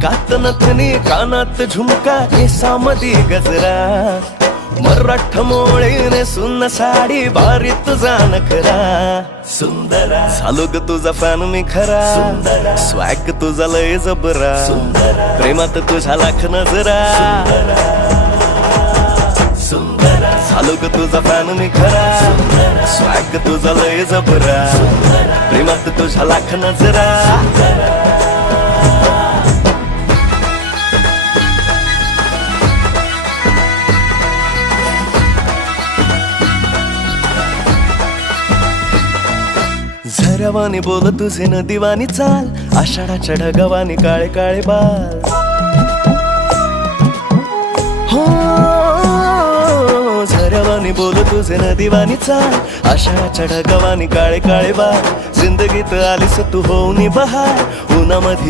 नाकात नथनी कानात झुमका केसामधी गजरा मराठ मोळीने सुन्न साडी भारी तुझा नखरा सुंदरा झालो ग तुझा फॅन मी खरा सुंदरा स्वॅग तुझा लय जबरा सुंदरा प्रेमात तुझ्या लाख नजरा सुंदरा झालो ग तुझा फॅन मी खरा स्वॅग तुझा लय जबरा प्रेमात तुझ्या लाख नजरा झऱ्यावानी बोल तुझे नदीवानी चाल आषाढाच्या ढगावानी काळे काळे बाल हो झऱ्यावानी बोल तुझे नदीवानी चाल आषाढाच्या ढगावानी काळे काळे बाल जिंदगीत आलीस तू होऊन बहार उन्हामध्ये